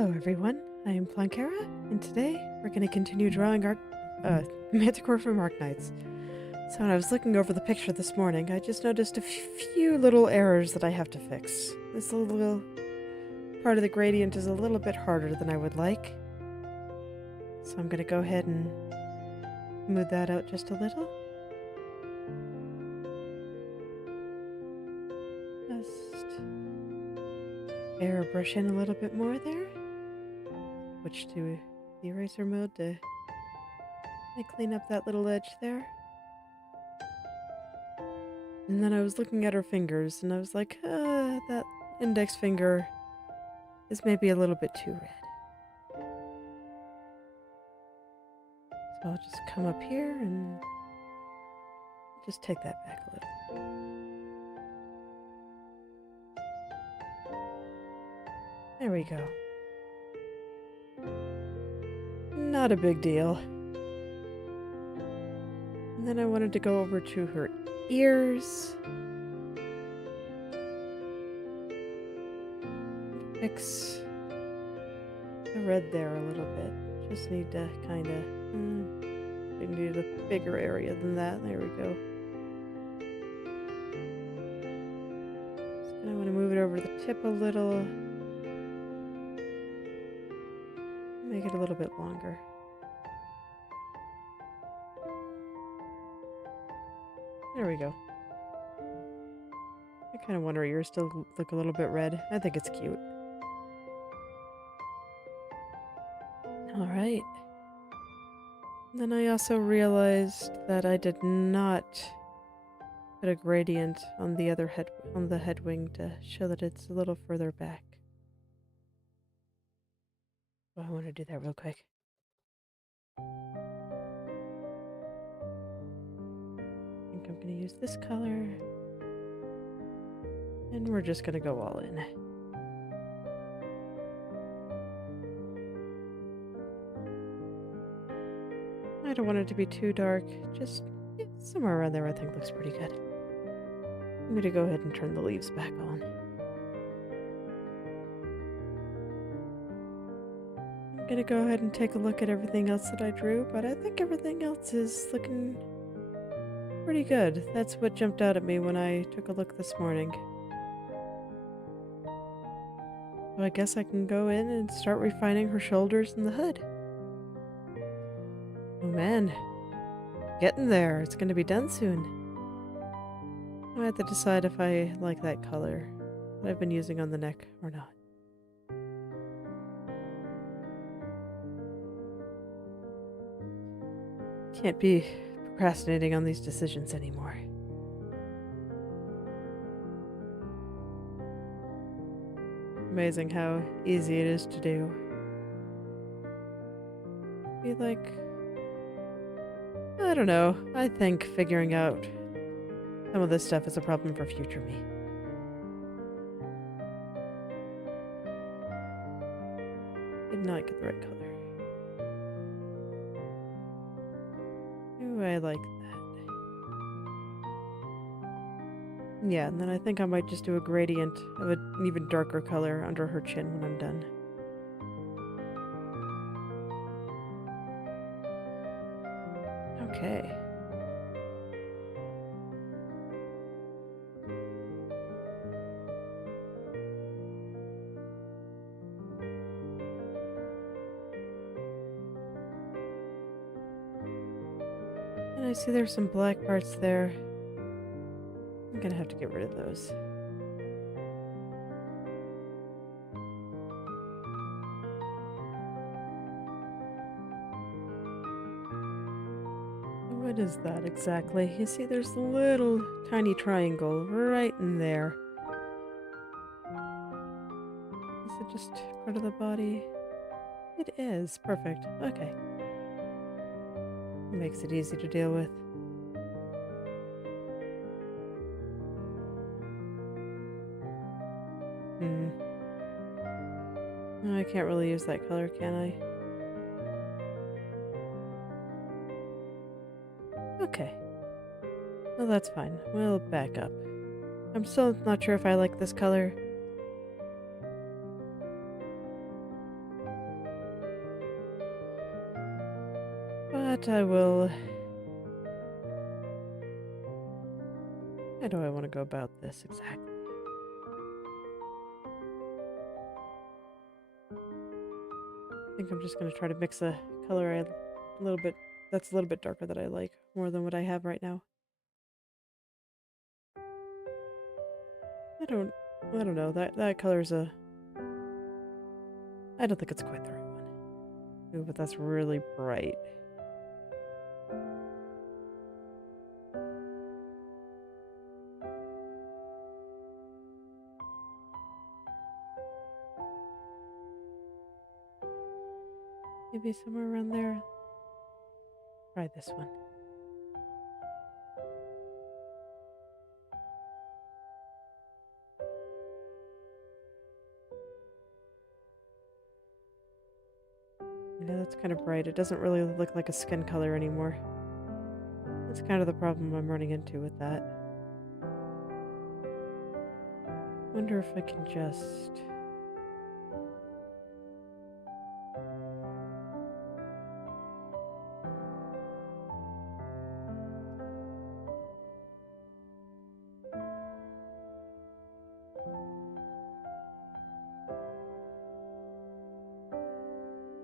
Hello everyone, I am Plankera, and today we're going to continue drawing our Manticore from Arknights. So when I was looking over the picture this morning, I just noticed a few little errors that I have to fix. This little part of the gradient is a little bit harder than I would like. So I'm going to go ahead and smooth that out just a little. Just airbrush in a little bit more there. Switch to the eraser mode to clean up that little edge there. And then I was looking at her fingers and I was like, that index finger is maybe a little bit too red. So I'll just come up here and just take that back a little. There we go. Not a big deal. And then I wanted to go over to her ears. Fix the red there a little bit. Just need to kind of... we need a bigger area than that. There we go. Just gonna want to move it over the tip a little. Make it a little bit longer. There we go. I kind of wonder your ears still look a little bit red. I think it's cute. Alright. Then I also realized that I did not put a gradient on the other head wing to show that it's a little further back. So I want to do that real quick. I think I'm going to use this color. And we're just going to go all in. I don't want it to be too dark. Just somewhere around there I think looks pretty good. I'm going to go ahead and turn the leaves back on. I'm going to go ahead and take a look at everything else that I drew, but I think everything else is looking pretty good. That's what jumped out at me when I took a look this morning. So I guess I can go in and start refining her shoulders and the hood. Oh man, getting there. It's going to be done soon. I have to decide if I like that color that I've been using on the neck or not. Can't be procrastinating on these decisions anymore. Amazing how easy it is to do. Be like, I don't know, I think figuring out some of this stuff is a problem for future me. Did not get the right color. Ooh, I like that. Yeah, and then I think I might just do a gradient of an even darker color under her chin when I'm done. Okay. And I see there's some black parts there. I'm gonna have to get rid of those. What is that exactly? You see there's a little tiny triangle right in there. Is it just part of the body? It is. Perfect. Okay. Makes it easy to deal with. No, I can't really use that color, can I? Okay. Well, that's fine. We'll back up. I'm still not sure if I like this color. But I will... How do I want to go about this exactly? I think I'm just going to try to mix a color a little bit that's a little bit darker that I like more than what I have right now. I don't know. That color's a... I don't think it's quite the right one. Ooh, but that's really bright. Maybe somewhere around there. Try this one. You know, that's kind of bright. It doesn't really look like a skin color anymore. That's kind of the problem I'm running into with that. Wonder if I can just...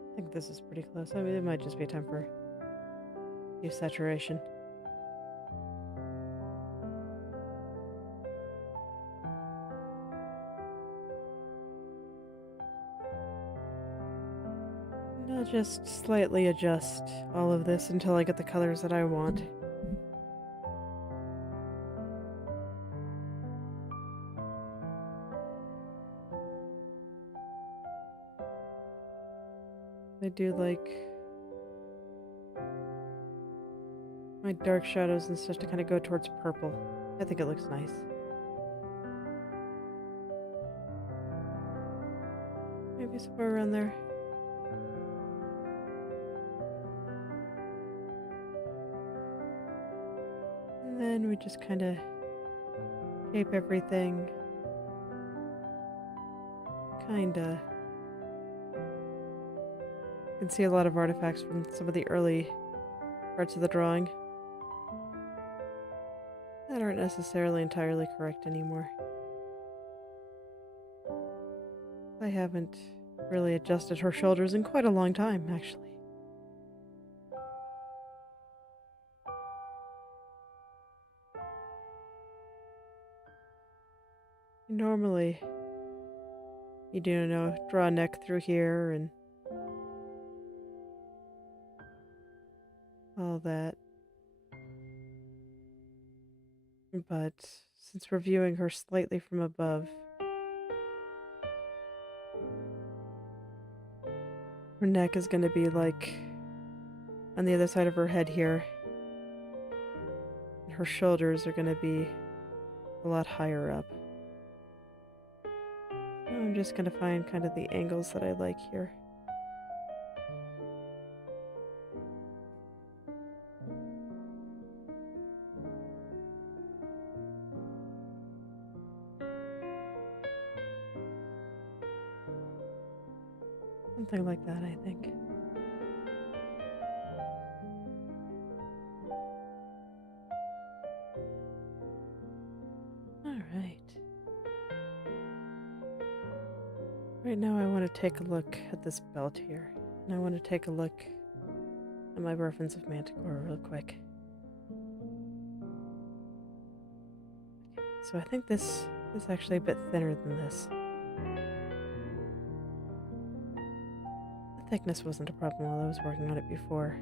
I think this is pretty close. I mean, it might just be time for new saturation. And I'll just slightly adjust all of this until I get the colors that I want. I do like my dark shadows and stuff to kind of go towards purple. I think it looks nice. Maybe somewhere around there. And then we just kind of shape everything. Kinda. You can see a lot of artifacts from some of the early parts of the drawing that aren't necessarily entirely correct anymore. I haven't really adjusted her shoulders in quite a long time, actually. Normally, you do draw a neck through here and all that. But since we're viewing her slightly from above, her neck is going to be like on the other side of her head here. And her shoulders are going to be a lot higher up. So I'm just going to find kind of the angles that I like here. Something like that, I think. Alright. Right now I want to take a look at this belt here. And I want to take a look at my reference of Manticore real quick. So I think this is actually a bit thinner than this. The thickness wasn't a problem while I was working on it before.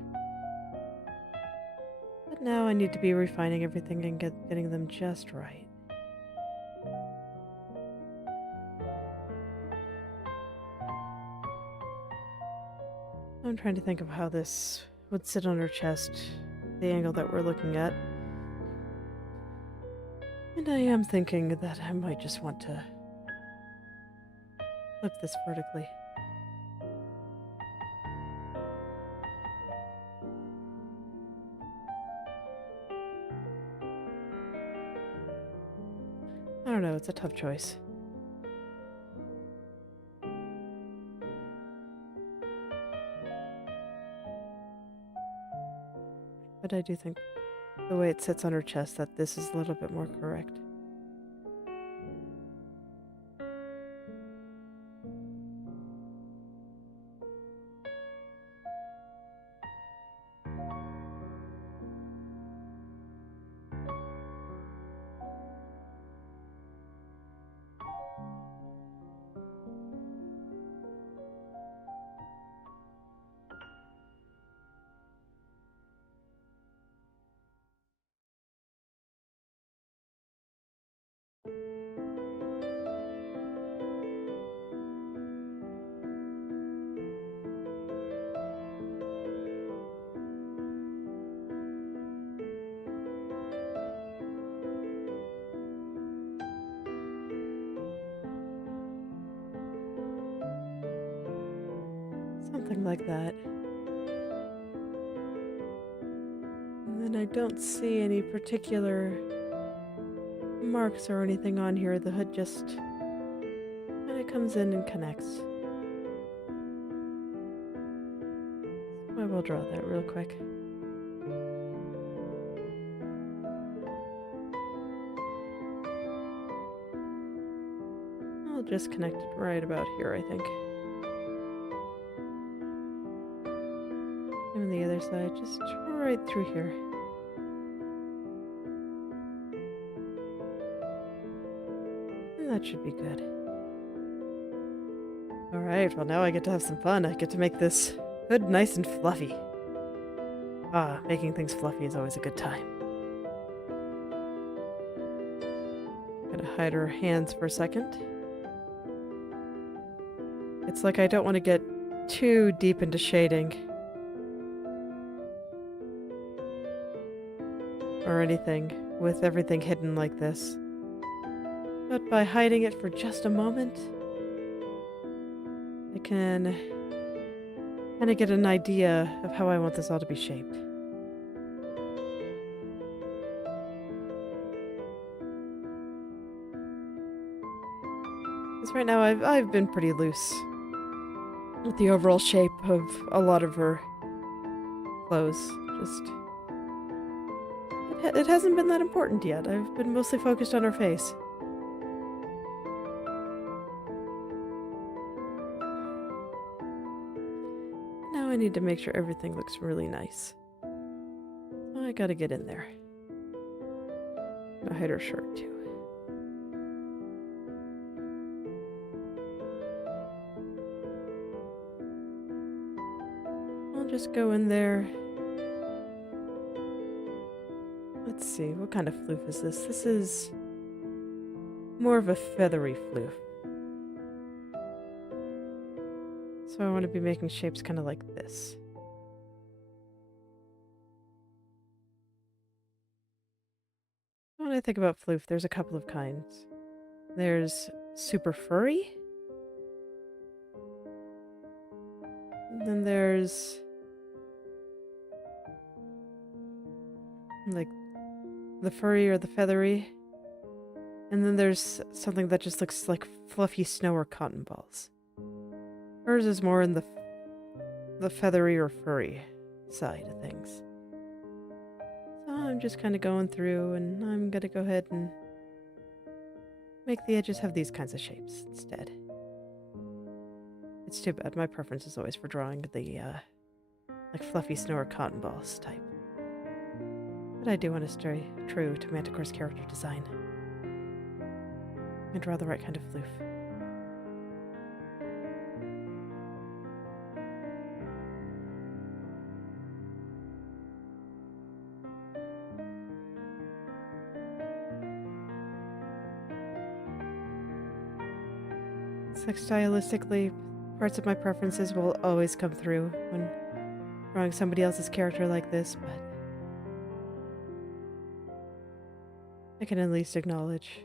But now I need to be refining everything and getting them just right. I'm trying to think of how this would sit on her chest, the angle that we're looking at. And I am thinking that I might just want to flip this vertically. I don't know, it's a tough choice. But I do think the way it sits on her chest that this is a little bit more correct. Something like that. And then I don't see any particular marks or anything on here. The hood just kind of comes in and connects. I will draw that real quick. I'll just connect it right about here, I think. And the other side, just right through here. And that should be good. Alright, well now I get to have some fun. I get to make this hood nice and fluffy. Ah, making things fluffy is always a good time. Gonna hide her hands for a second. It's like I don't want to get too deep into shading. Or anything, with everything hidden like this. But by hiding it for just a moment, I can kind of get an idea of how I want this all to be shaped. Because right now I've been pretty loose with the overall shape of a lot of her clothes. It hasn't been that important yet. I've been mostly focused on her face. Now I need to make sure everything looks really nice. So I gotta get in there. I'll hide her shirt too. I'll just go in there. Let's see, what kind of floof is this? This is more of a feathery floof. So I want to be making shapes kind of like this. When I think about floof, there's a couple of kinds. There's super furry. And then there's like the furry or the feathery. And then there's something that just looks like fluffy snow or cotton balls. Hers is more in the feathery or furry side of things. So I'm just kind of going through, and I'm gonna go ahead and make the edges have these kinds of shapes instead. It's too bad. My preference is always for drawing the like fluffy snow or cotton balls type. But I do want to stay true to Manticore's character design and draw the right kind of floof. It's like stylistically, parts of my preferences will always come through when drawing somebody else's character like this, but I can at least acknowledge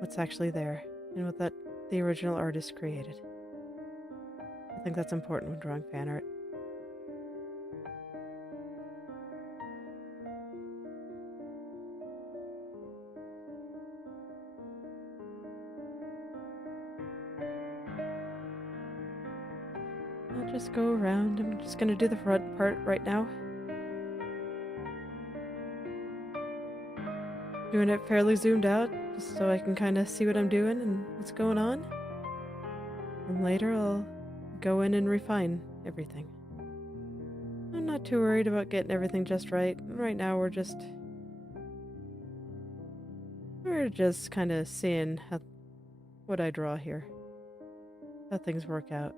what's actually there and what the original artist created. I think that's important when drawing fan art. I'll just go around. I'm just gonna do the front part right now. doing it fairly zoomed out, just so I can kind of see what I'm doing and what's going on. And later I'll go in and refine everything. I'm not too worried about getting everything just right. Right now we're just kind of seeing what I draw here. How things work out.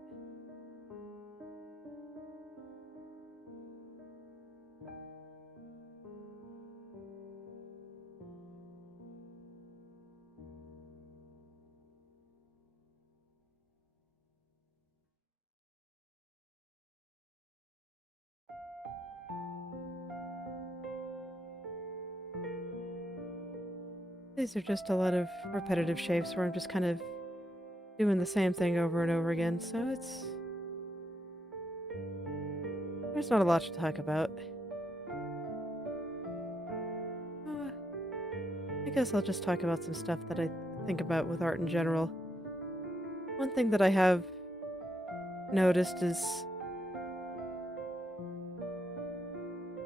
These are just a lot of repetitive shapes where I'm just kind of doing the same thing over and over again, so there's not a lot to talk about. I guess I'll just talk about some stuff that I think about with art in general. One thing that I have noticed is,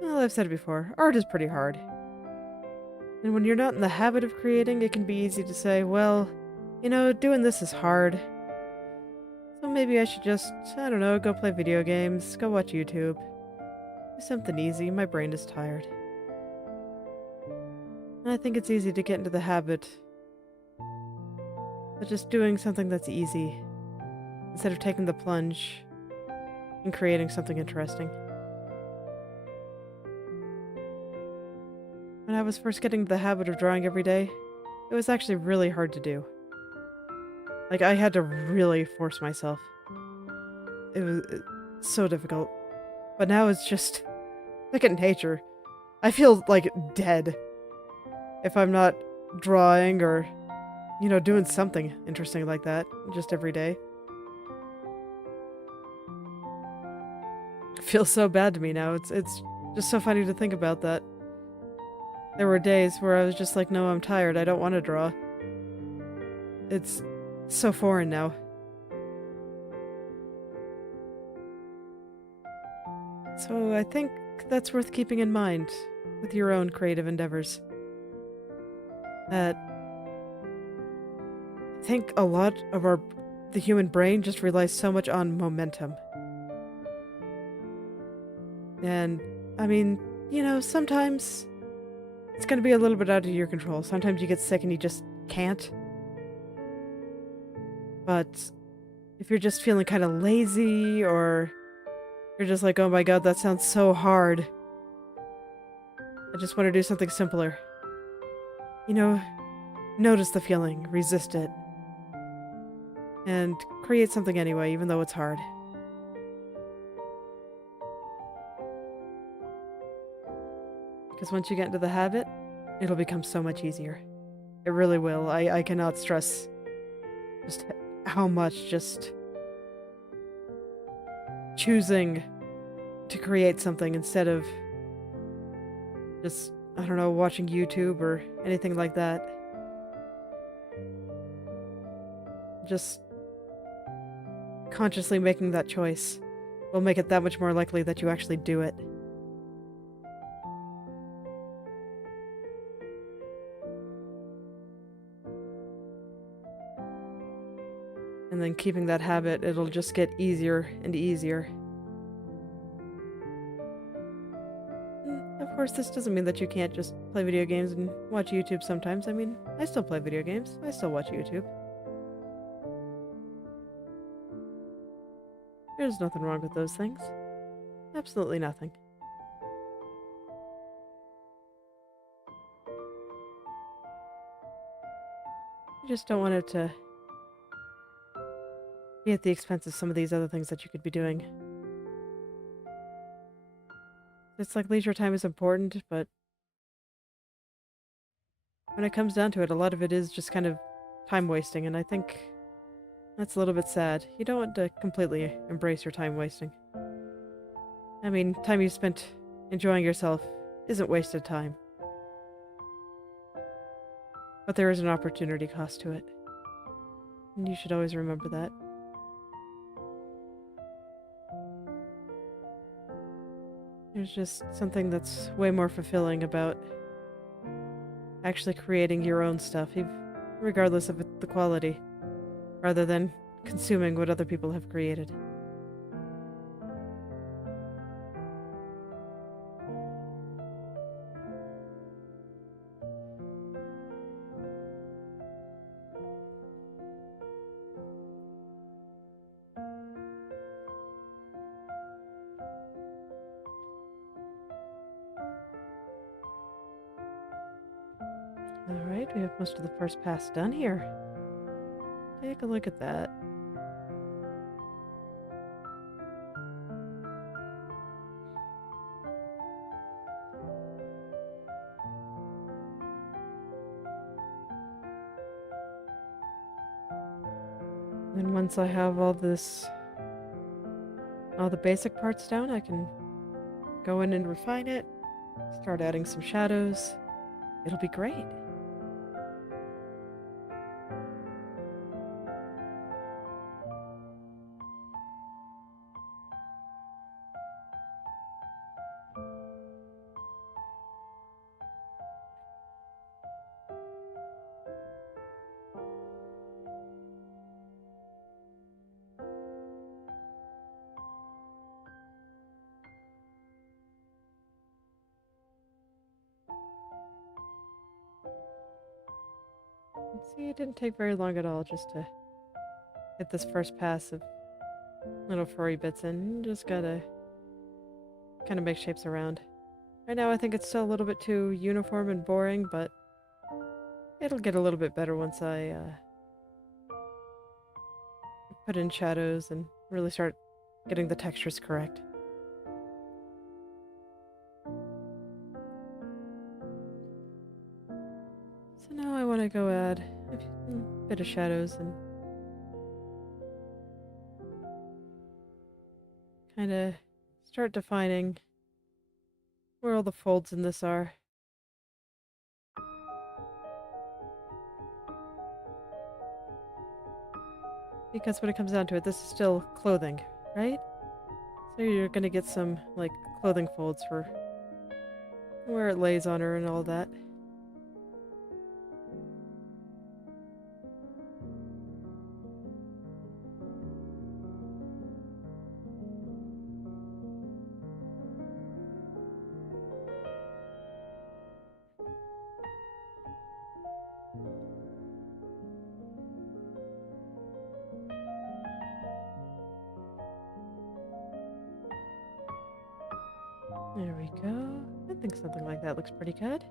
well, I've said it before, art is pretty hard. And when you're not in the habit of creating, it can be easy to say, well, you know, doing this is hard. So maybe I should just, I don't know, go play video games, go watch YouTube. Do something easy, my brain is tired. And I think it's easy to get into the habit of just doing something that's easy, instead of taking the plunge and creating something interesting. When I was first getting into the habit of drawing every day, it was actually really hard to do. Like, I had to really force myself. It was so difficult. But now it's just like in nature. I feel like dead if I'm not drawing or, you know, doing something interesting like that just every day. It feels so bad to me now. It's just so funny to think about that. There were days where I was just like, no, I'm tired. I don't want to draw. It's so foreign now. So I think that's worth keeping in mind with your own creative endeavors. That I think a lot of the human brain just relies so much on momentum. And, I mean, you know, sometimes it's going to be a little bit out of your control. Sometimes you get sick and you just can't. But if you're just feeling kind of lazy, or you're just like, oh my god, that sounds so hard, I just want to do something simpler. You know, notice the feeling, resist it, and create something anyway, even though it's hard. Because once you get into the habit, it'll become so much easier. It really will. I cannot stress just how much just choosing to create something instead of just, I don't know, watching YouTube or anything like that. Just consciously making that choice will make it that much more likely that you actually do it. And then keeping that habit, it'll just get easier and easier. Of course, this doesn't mean that you can't just play video games and watch YouTube sometimes. I mean, I still play video games. I still watch YouTube. There's nothing wrong with those things. Absolutely nothing. I just don't want it to be at the expense of some of these other things that you could be doing. It's like leisure time is important, but when it comes down to it, a lot of it is just kind of time wasting, and I think that's a little bit sad. You don't want to completely embrace your time wasting. I mean, time you spent enjoying yourself isn't wasted time. But there is an opportunity cost to it. And you should always remember that. There's just something that's way more fulfilling about actually creating your own stuff, regardless of the quality, rather than consuming what other people have created. Alright, we have most of the first pass done here. Take a look at that. And once I have all the basic parts down, I can go in and refine it, start adding some shadows. It'll be great. See, it didn't take very long at all just to get this first pass of little furry bits in. Just gotta kind of make shapes around. Right now I think it's still a little bit too uniform and boring, but it'll get a little bit better once I put in shadows and really start getting the textures correct. So now I want to go add a bit of shadows and kind of start defining where all the folds in this are. Because when it comes down to it, this is still clothing, right? So you're gonna get some, like, clothing folds for where it lays on her and all that. There we go. I think something like that looks pretty good.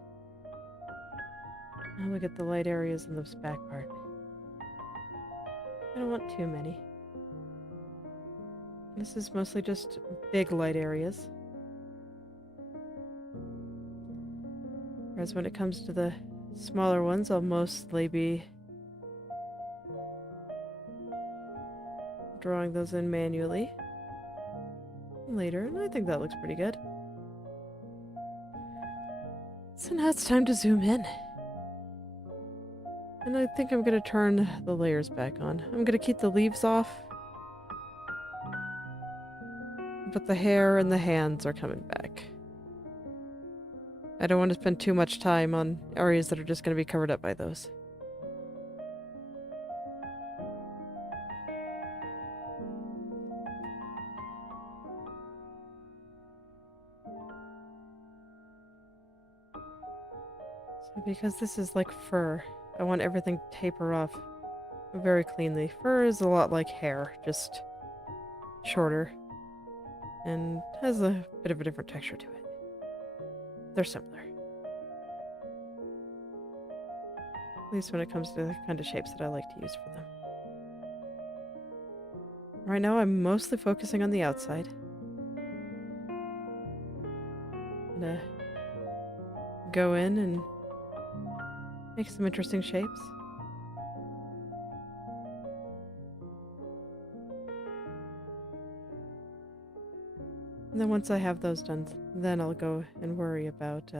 Now look at the light areas in this back part. I don't want too many. This is mostly just big light areas. Whereas when it comes to the smaller ones, I'll mostly be drawing those in manually later, and I think that looks pretty good. So now it's time to zoom in. And I think I'm going to turn the layers back on. I'm going to keep the leaves off, but the hair and the hands are coming back. I don't want to spend too much time on areas that are just going to be covered up by those. So because this is like fur, I want everything to taper off very cleanly. Fur is a lot like hair, just shorter, and has a bit of a different texture to it. They're similar. At least when it comes to the kind of shapes that I like to use for them. Right now I'm mostly focusing on the outside. I'm gonna go in and make some interesting shapes. And then once I have those done, then I'll go and worry about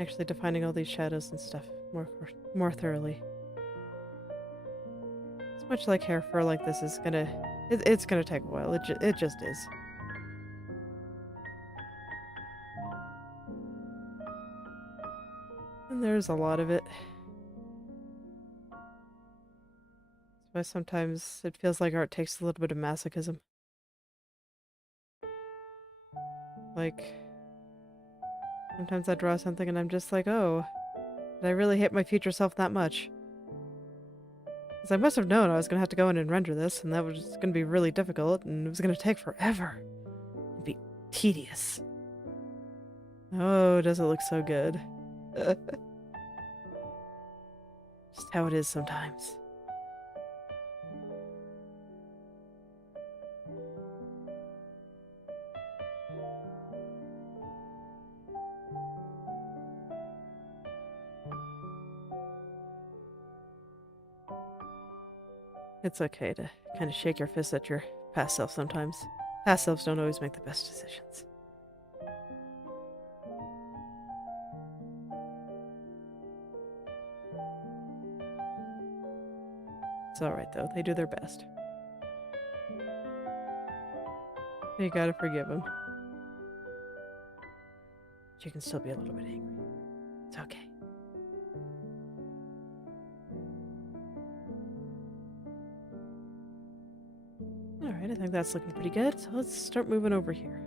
actually defining all these shadows and stuff more thoroughly. It's much like hair, fur like this is gonna... It's gonna take a while. It just is. And there's a lot of it. That's why sometimes it feels like art takes a little bit of masochism. Like, sometimes I draw something and I'm just like, oh, did I really hate my future self that much? Because I must have known I was going to have to go in and render this, and that was going to be really difficult, and it was going to take forever. It'd be tedious. Oh, does it look so good. Just how it is sometimes. It's okay to kind of shake your fist at your past self sometimes. Past selves don't always make the best decisions. It's alright though, they do their best. You gotta forgive them. But you can still be a little bit angry. It's okay. Alright, I think that's looking pretty good, so let's start moving over here.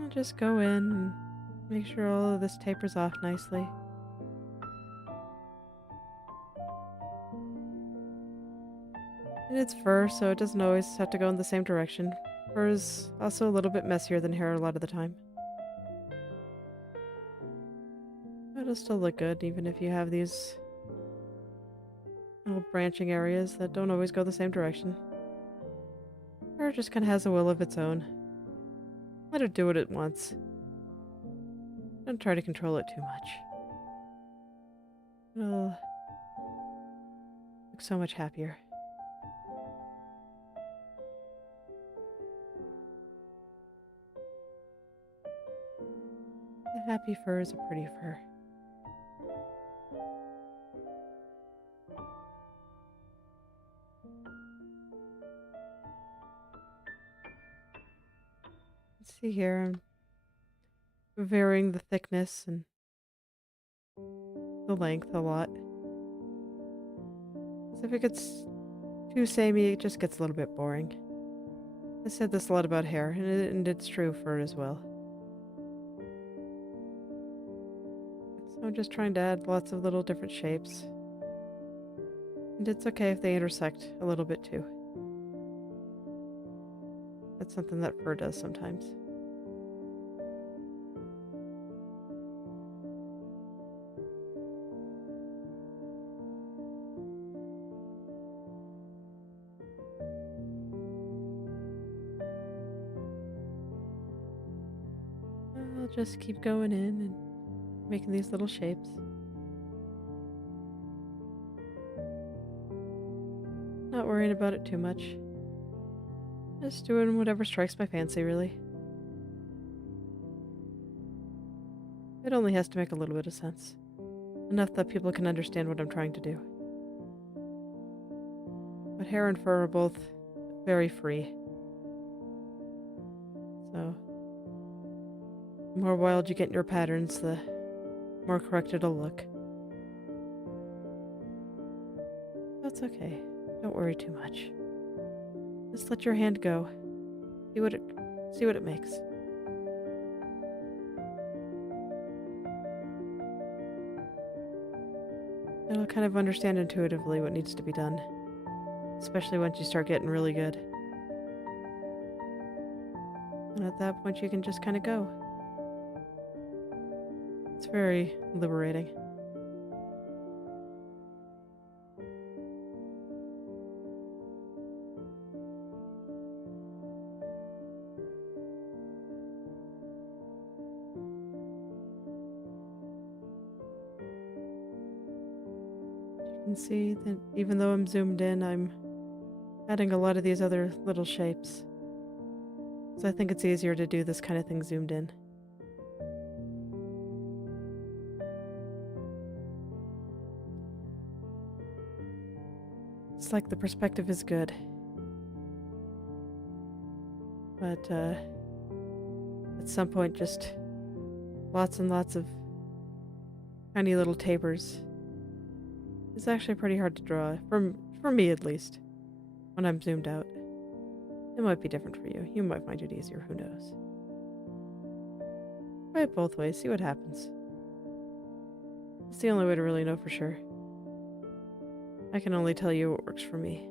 I'll just go in and make sure all of this tapers off nicely. And it's fur, so it doesn't always have to go in the same direction. Fur is also a little bit messier than hair a lot of the time. But it'll still look good, even if you have these little branching areas that don't always go the same direction. Fur just kind of has a will of its own. Let it do what it wants. Don't try to control it too much. It'll look so much happier. A happy fur is a pretty fur. Let's see here, I'm varying the thickness and the length a lot. So if it gets too samey, it just gets a little bit boring. I said this a lot about hair, and it's true for it as well. So I'm just trying to add lots of little different shapes. And it's okay if they intersect a little bit too. That's something that fur does sometimes. I'll just keep going in and making these little shapes. Not worrying about it too much. Just doing whatever strikes my fancy, really. It only has to make a little bit of sense. Enough that people can understand what I'm trying to do. But hair and fur are both very free. So, the more wild you get in your patterns, the more correct it'll look. That's okay. Don't worry too much. Just let your hand go. See what it makes. It'll kind of understand intuitively what needs to be done. Especially once you start getting really good. And at that point you can just kind of go. It's very liberating. You can see that even though I'm zoomed in, I'm adding a lot of these other little shapes. So I think it's easier to do this kind of thing zoomed in. It's like the perspective is good. But, at some point, just lots and lots of tiny little tapers. It's actually pretty hard to draw, for me at least, when I'm zoomed out. It might be different for you. You might find it easier, who knows. Try it both ways, see what happens. It's the only way to really know for sure. I can only tell you what works for me.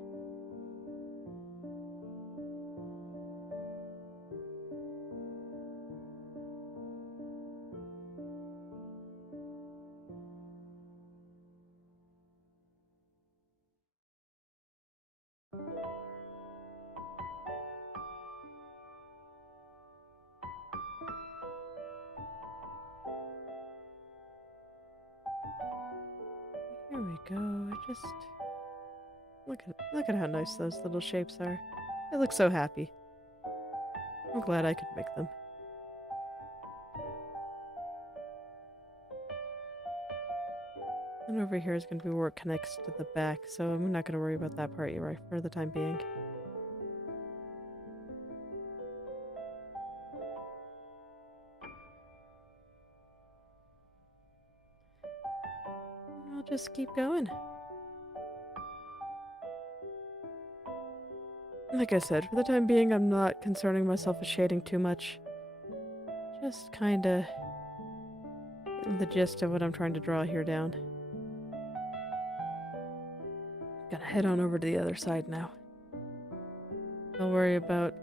Here we go. Just look at how nice those little shapes are. They look so happy. I'm glad I could make them. And over here is going to be where it connects to the back, so I'm not going to worry about that part right for the time being. I'll just keep going. Like I said, for the time being, I'm not concerning myself with shading too much. Just kinda getting the gist of what I'm trying to draw here down. Gonna head on over to the other side now. I'll worry about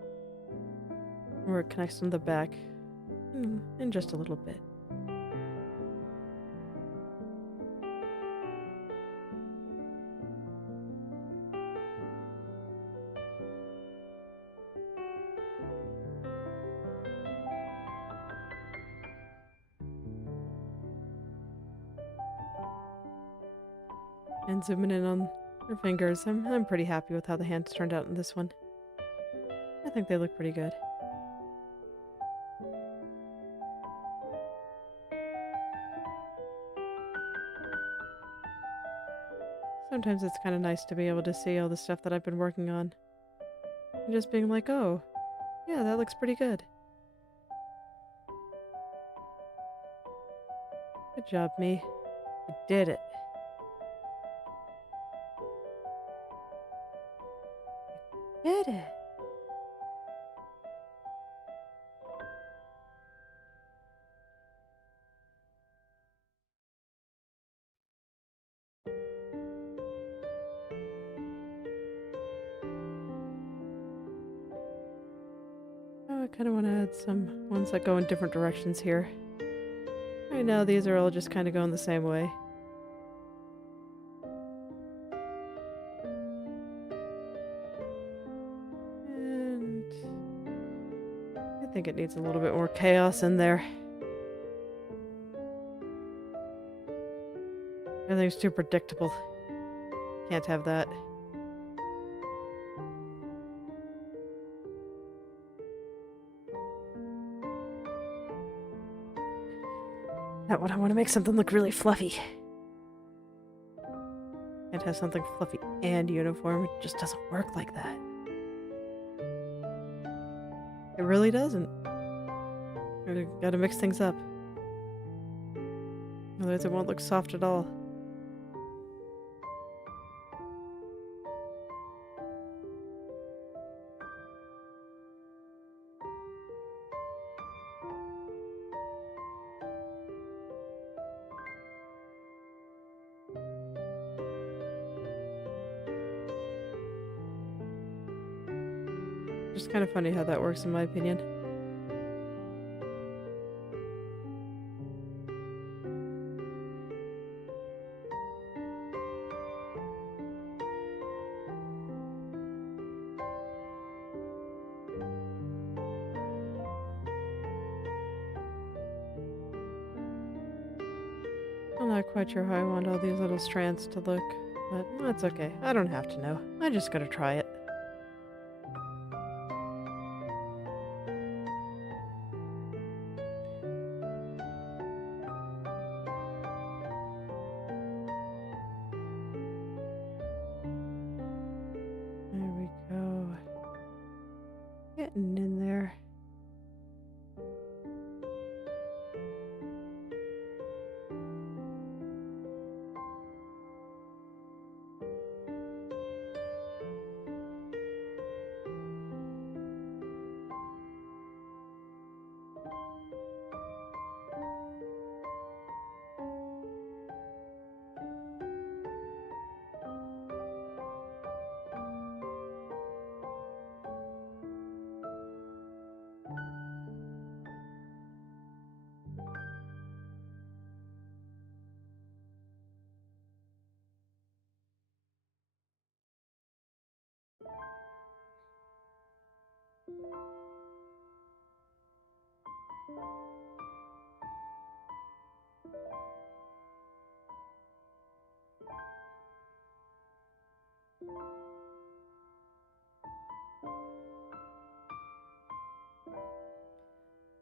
where it connects to the back in just a little bit. And zooming in on her fingers, I'm pretty happy with how the hands turned out in this one. I think they look pretty good. Sometimes it's kind of nice to be able to see all the stuff that I've been working on. And just being like, oh, yeah, that looks pretty good. Good job, me. You did it. You did it. Oh, I kind of want to add some ones that go in different directions here. Right now, these are all just kind of going the same way. And I think it needs a little bit more chaos in there. Everything's too predictable. Can't have that. That one, I want to make something look really fluffy. Can't have something fluffy and uniform. It just doesn't work like that. It really doesn't. Gotta mix things up. Otherwise it won't look soft at all. Just kind of funny how that works in my opinion. I'm not quite sure how I want all these little strands to look, but that's okay. I don't have to know. I just gotta try it.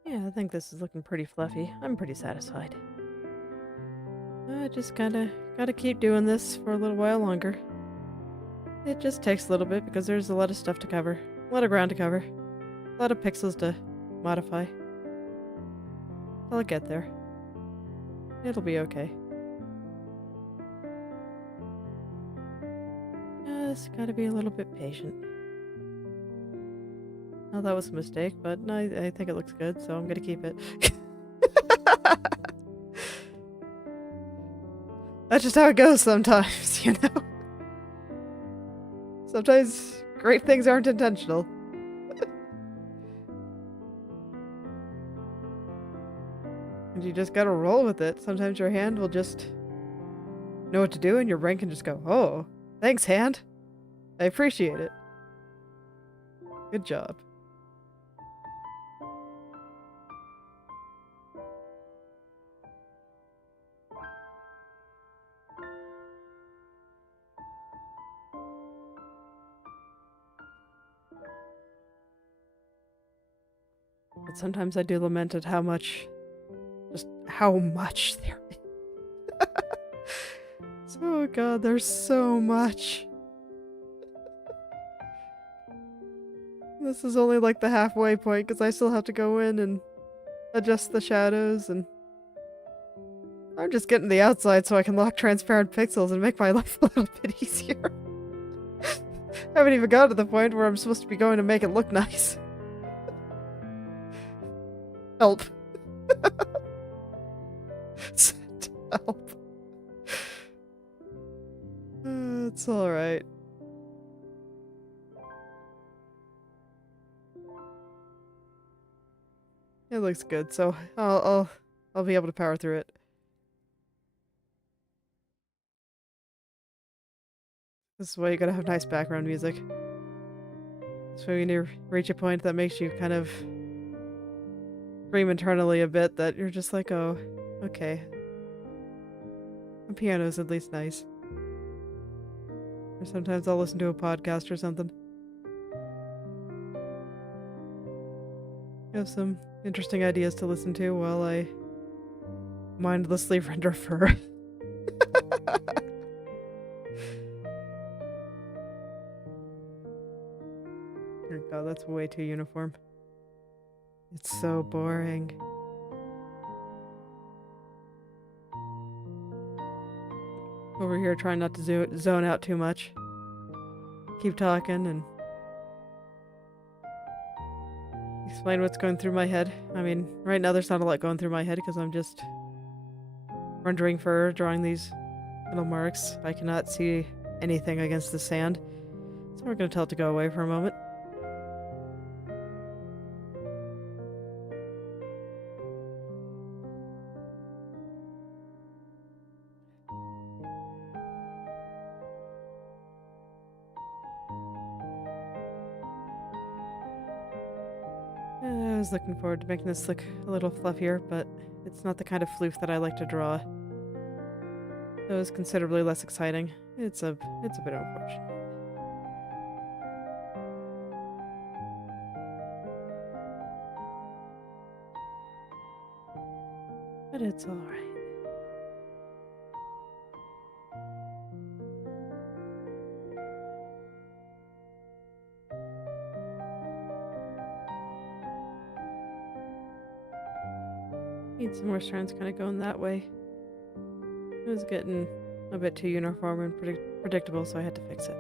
Yeah, I think this is looking pretty fluffy. I'm pretty satisfied. I just gotta keep doing this for a little while longer. It just takes a little bit because there's a lot of stuff to cover. A lot of ground to cover. A lot of pixels to modify. I'll get there. It'll be okay. Just gotta be a little bit patient. Oh, that was a mistake, but I think it looks good, so I'm gonna keep it. That's just how it goes sometimes, you know? Sometimes great things aren't intentional. And you just gotta roll with it. Sometimes your hand will just know what to do, and your brain can just go, oh, thanks, hand. I appreciate it. Good job. But sometimes I do lament at how much there is. Oh god, there's so much. This is only like the halfway point because I still have to go in and adjust the shadows, and I'm just getting the outside so I can lock transparent pixels and make my life a little bit easier. I haven't even got to the point where I'm supposed to be going to make it look nice. Help. Help. It's alright. It looks good, so I'll be able to power through it. This is why you gotta have nice background music. So when you reach a point that makes you kind of scream internally a bit, that you're just like, oh, okay. The piano's at least nice. Or sometimes I'll listen to a podcast or something. I have some interesting ideas to listen to while I mindlessly render fur. Oh god, that's way too uniform. It's so boring. Over here trying not to zone out too much. Keep talking and explain what's going through my head. I mean, right now there's not a lot going through my head because I'm just rendering fur, drawing these little marks. I cannot see anything against the sand. So we're going to tell it to go away for a moment. I was looking forward to making this look a little fluffier, but it's not the kind of floof that I like to draw. So it was considerably less exciting. It's a bit unfortunate. But it's alright. Need some more strands kind of going that way. It was getting a bit too uniform and predictable, so I had to fix it.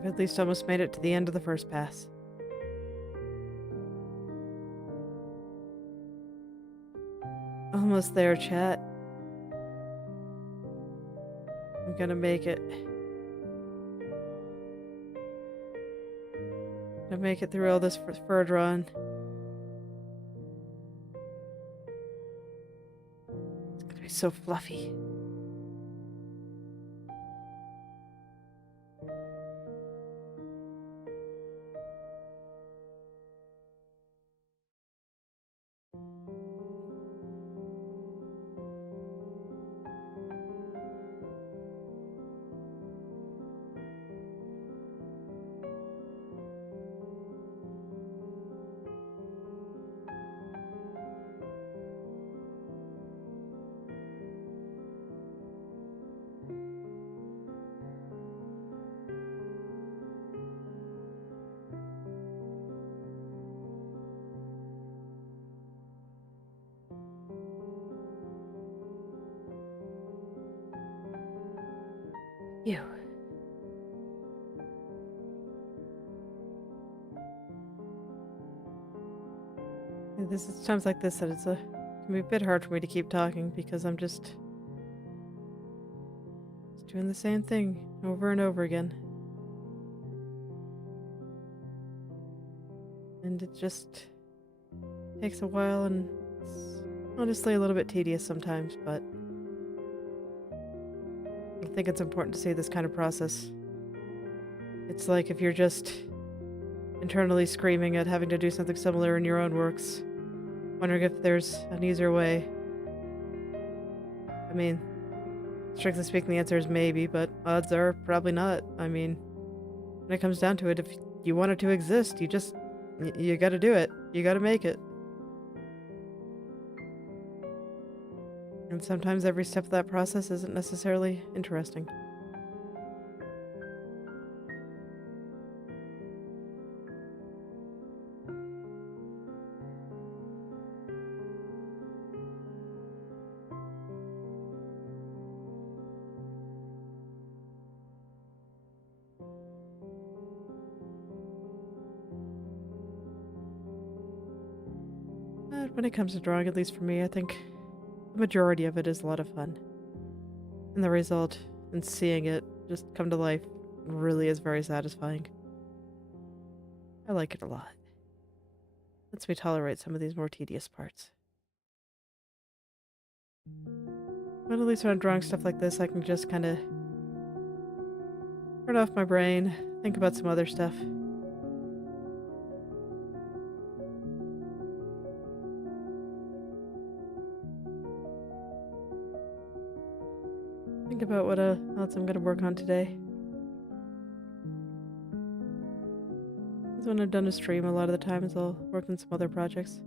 I've at least almost made it to the end of the first pass. Almost there, chat. I'm gonna make it. Gonna make it through all this fur run. It's gonna be so fluffy. Ew. This is times like this that it can be a bit hard for me to keep talking because I'm just doing the same thing over and over again. And it just takes a while and it's honestly a little bit tedious sometimes, but I think it's important to see this kind of process. It's like if you're just internally screaming at having to do something similar in your own works, wondering if there's an easier way. I mean, strictly speaking, the answer is maybe, but odds are probably not. I mean, when it comes down to it, if you want it to exist, you gotta do it. You gotta make it. And sometimes every step of that process isn't necessarily interesting. But when it comes to drawing, at least for me, I think the majority of it is a lot of fun. And the result, and seeing it just come to life, really is very satisfying. I like it a lot. Lets me tolerate some of these more tedious parts. But at least when I'm drawing stuff like this, I can just kind of turn off my brain, think about some other stuff. Think about what else I'm gonna work on today. Because when I've done a stream, a lot of the times I'll work on some other projects.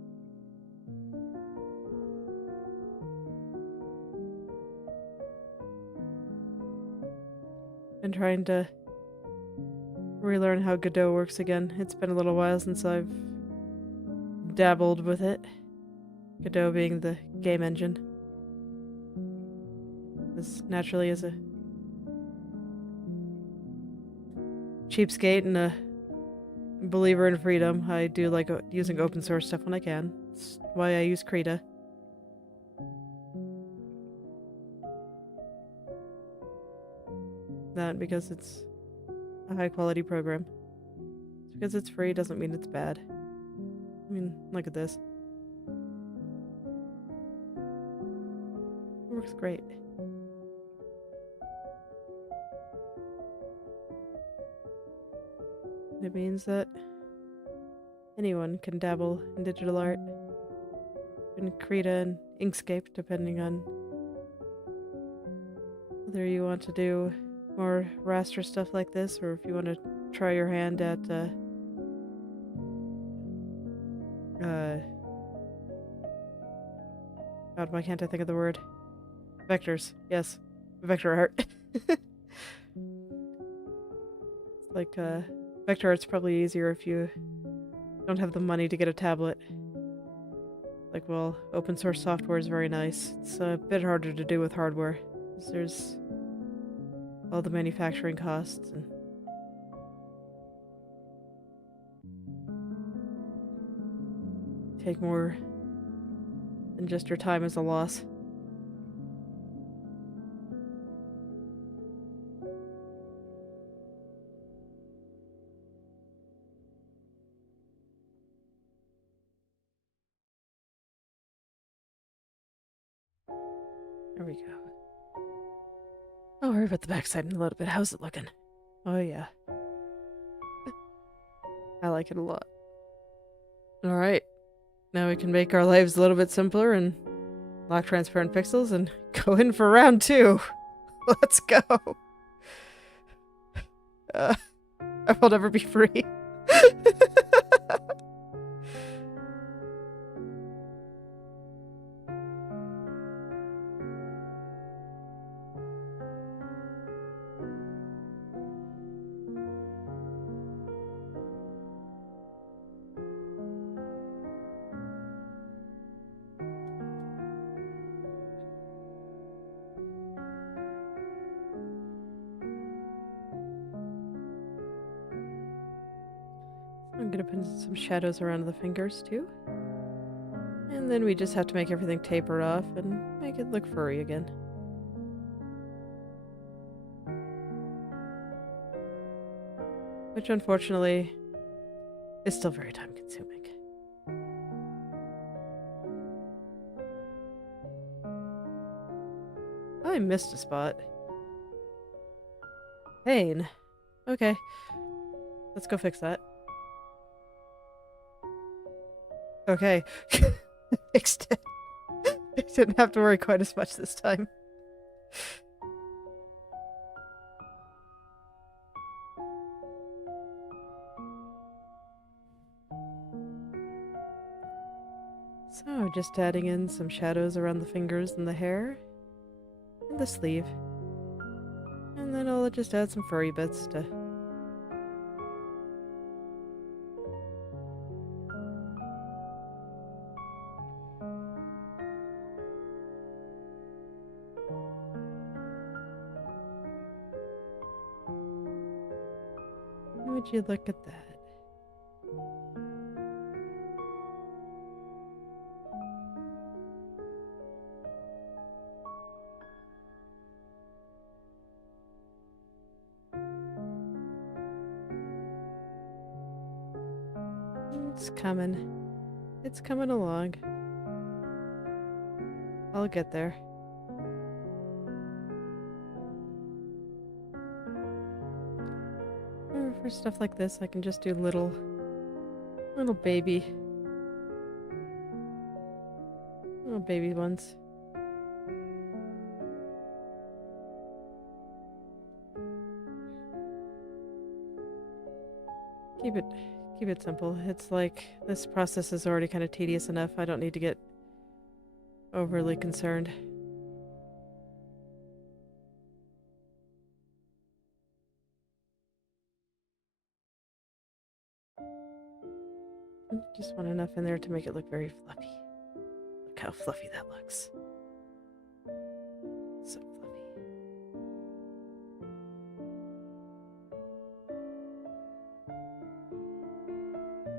Been trying to relearn how Godot works again. It's been a little while since I've dabbled with it. Godot being the game engine. As naturally as a cheapskate and a believer in freedom, I do like using open source stuff when I can. That's why I use Krita. That because it's a high quality program. Just because it's free doesn't mean it's bad. I mean, look at this. It works great. It means that anyone can dabble in digital art in Krita and Inkscape, depending on whether you want to do more raster stuff like this, or if you want to try your hand at God, why can't I think of the word? Vectors. Yes, vector art. Like vector art's probably easier if you don't have the money to get a tablet. Like, well, open source software is very nice. It's a bit harder to do with hardware, 'cause there's all the manufacturing costs and take more than just your time as a loss. There we go. I'll worry about the backside in a little bit. How's it looking? Oh yeah. I like it a lot. Alright. Now we can make our lives a little bit simpler and lock transparent pixels and go in for round 2. Let's go. I will never be free. I'm gonna put some shadows around the fingers too. And then we just have to make everything taper off and make it look furry again. Which unfortunately is still very time consuming. I missed a spot. Pain. Okay. Let's go fix that. Okay. Fixed it. I didn't have to worry quite as much this time. So, just adding in some shadows around the fingers and the hair. And the sleeve. And then I'll just add some furry bits to... Would you look at that? It's coming. It's coming along. I'll get there. For stuff like this, I can just do little baby ones. Keep it simple. It's like this process is already kind of tedious enough. I don't need to get overly concerned. Just want enough in there to make it look very fluffy. Look how fluffy that looks. So fluffy.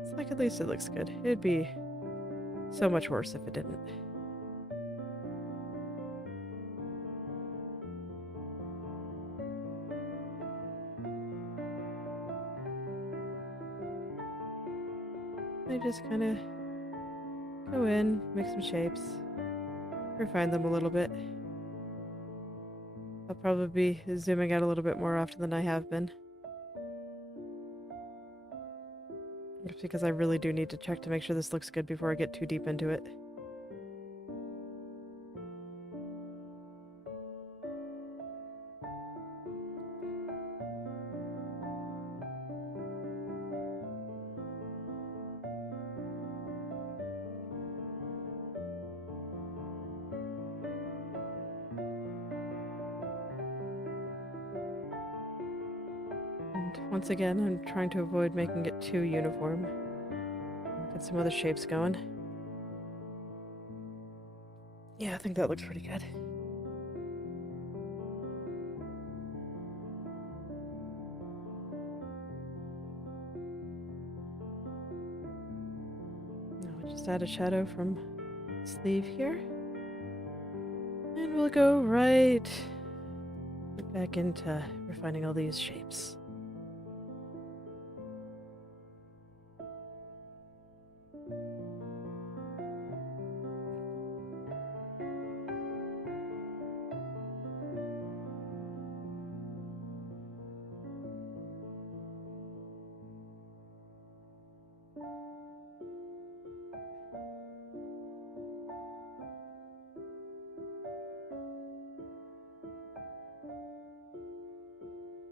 It's like at least it looks good. It'd be so much worse if it didn't. I just kind of go in, make some shapes, refine them a little bit. I'll probably be zooming out a little bit more often than I have been. Just because I really do need to check to make sure this looks good before I get too deep into it. Once again, I'm trying to avoid making it too uniform. Get some other shapes going. Yeah, I think that looks pretty good. Now we just just add a shadow from sleeve here. And we'll go right back into refining all these shapes.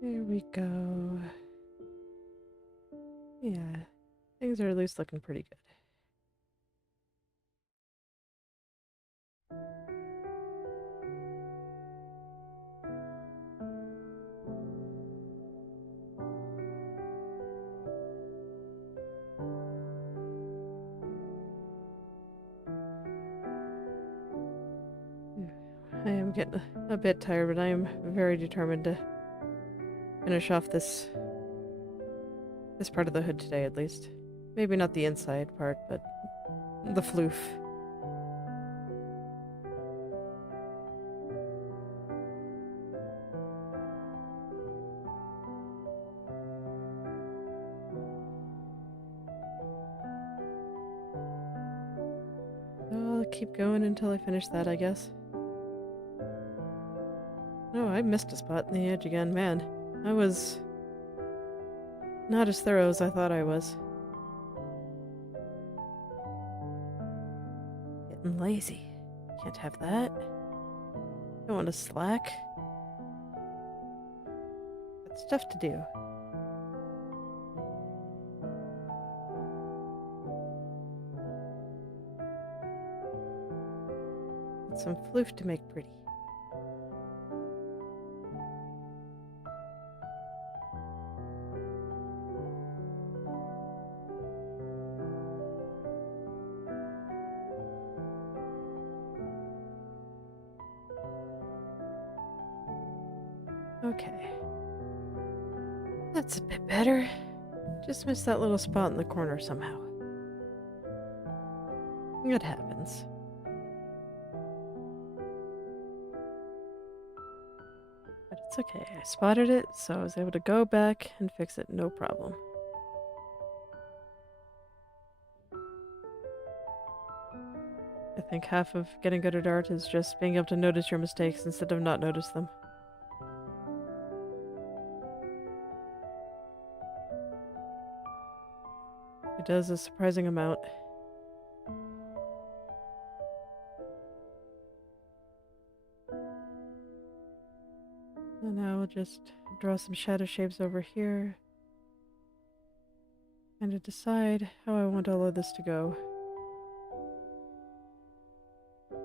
There we go. Yeah, things are at least looking pretty good. I am getting a bit tired, but I am very determined to finish off this part of the hood today, at least. Maybe not the inside part, but the floof. I'll keep going until I finish that, I guess. Oh, I missed a spot in the edge again. Man, I was not as thorough as I thought I was. Getting lazy. Can't have that. Don't want to slack. Got stuff to do. Got some floof to make pretty. Okay. That's a bit better. Just missed that little spot in the corner somehow. It happens. But it's okay. I spotted it, so I was able to go back and fix it, no problem. I think half of getting good at art is just being able to notice your mistakes instead of not notice them. It does a surprising amount. And now we'll just draw some shadow shapes over here. And to decide how I want all of this to go. I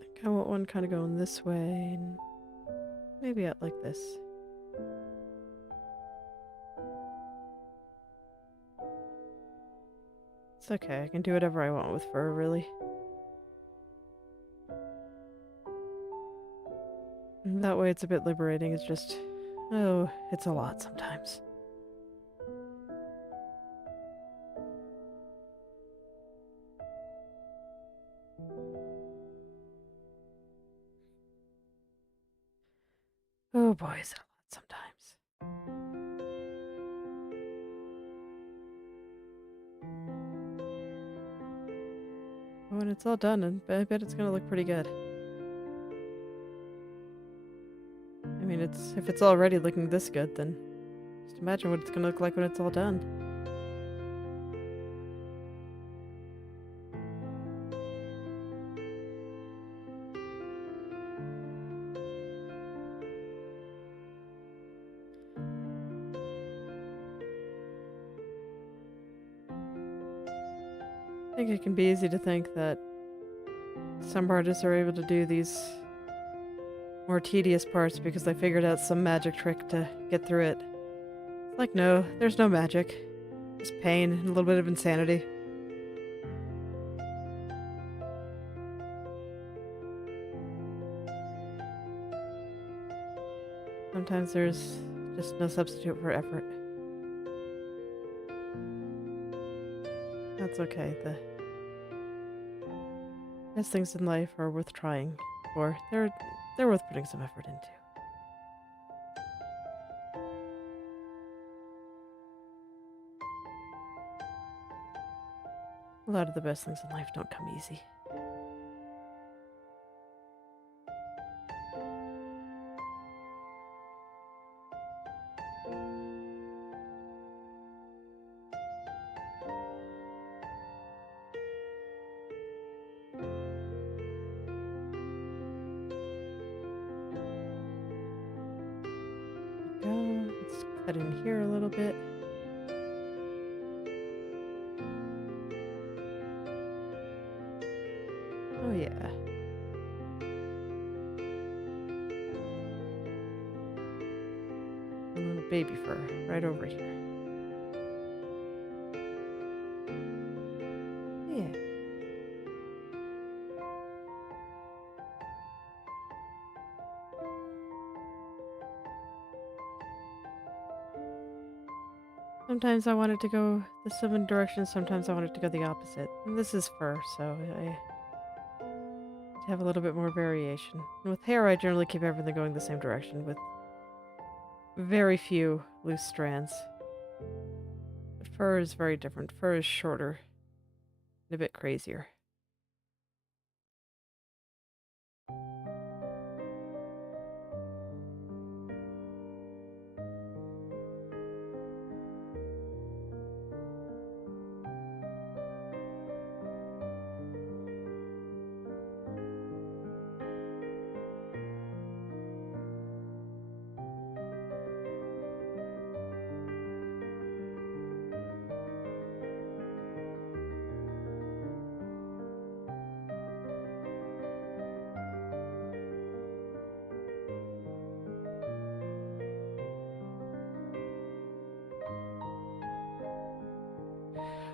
think I want one kind of going this way, and maybe out like this. It's okay, I can do whatever I want with fur, really. And that way it's a bit liberating, it's just... oh, it's a lot sometimes. Oh boy, is it a lot sometimes. When it's all done, I bet it's gonna look pretty good. I mean, if it's already looking this good, then just imagine what it's gonna look like when it's all done. I think it can be easy to think that some artists are able to do these more tedious parts because they figured out some magic trick to get through it. It's like, no, there's no magic. Just pain and a little bit of insanity. Sometimes there's just no substitute for effort. That's okay. Best things in life are worth trying for. They're worth putting some effort into. A lot of the best things in life don't come easy. Let's cut in here a little bit. Oh yeah. A little baby fur right over here. Yeah. Sometimes I want it to go the same direction, sometimes I want it to go the opposite. And this is fur, so I have a little bit more variation. And with hair, I generally keep everything going the same direction with very few loose strands. But fur is very different. Fur is shorter and a bit crazier.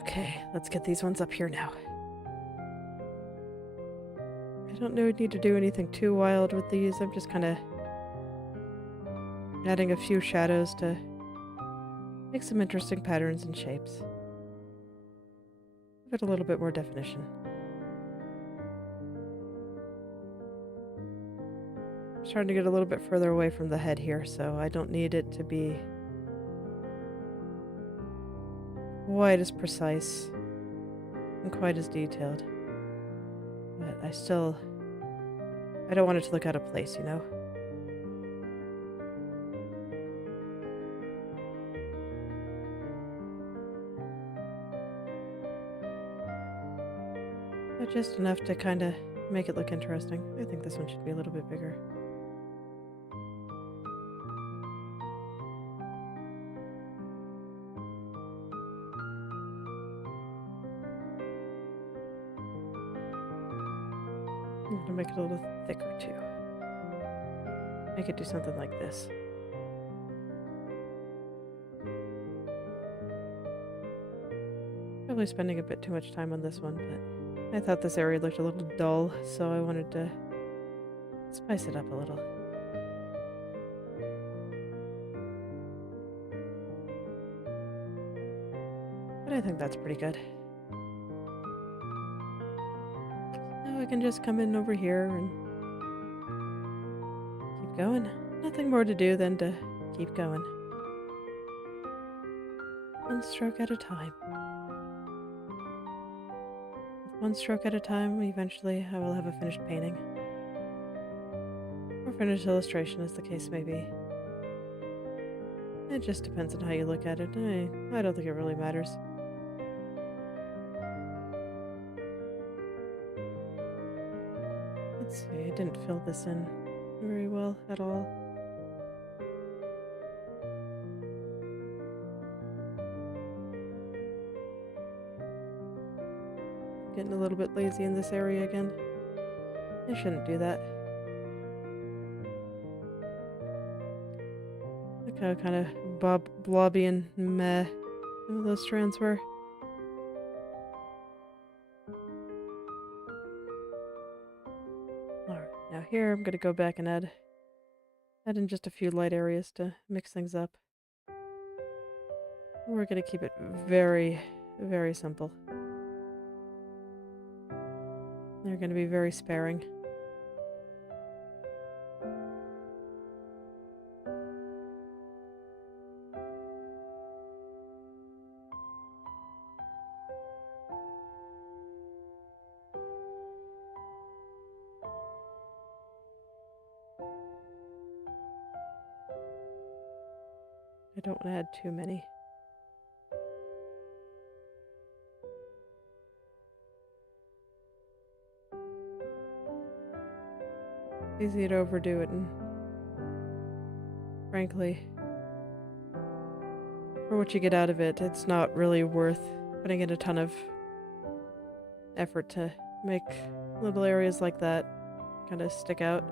Okay, let's get these ones up here now. I don't need to do anything too wild with these. I'm just kind of adding a few shadows to make some interesting patterns and shapes. Give it a little bit more definition. I'm starting to get a little bit further away from the head here, so I don't need it to be quite as precise and quite as detailed. But I don't want it to look out of place, you know? But just enough to kind of make it look interesting. I think this one should be a little bit bigger. I'm going to make it a little thicker too. I could do something like this. Probably spending a bit too much time on this one, but I thought this area looked a little dull, so I wanted to spice it up a little. But I think that's pretty good. Now I can just come in over here and keep going. Nothing more to do than to keep going. One stroke at a time. With one stroke at a time, eventually I will have a finished painting. Or finished illustration, as the case may be. It just depends on how you look at it. I don't think it really matters. Let's see, I didn't fill this in very well at all. Getting a little bit lazy in this area again. I shouldn't do that. Look how kind of blobby and meh some of those strands were. Alright, now here I'm going to go back and add in just a few light areas to mix things up. We're going to keep it very, very simple. They're going to be very sparing. I don't want to add too many. It's easy to overdo it, and frankly, for what you get out of it, it's not really worth putting in a ton of effort to make little areas like that kind of stick out.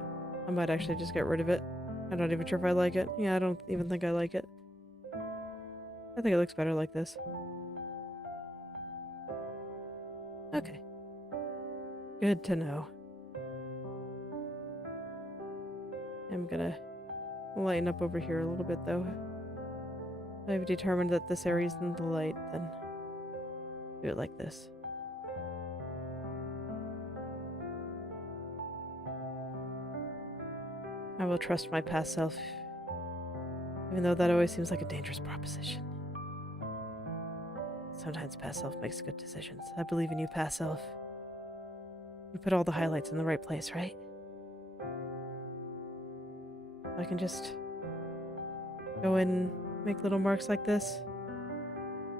I might actually just get rid of it. I'm not even sure if I like it. Yeah, I don't even think I like it. I think it looks better like this. Okay. Good to know. I'm gonna lighten up over here a little bit, though. I've determined that this area's in the light, then do it like this. I will trust my past self, even though that always seems like a dangerous proposition. Sometimes past self makes good decisions. I believe in you, past self. You put all the highlights in the right place, right? I can just go in and make little marks like this.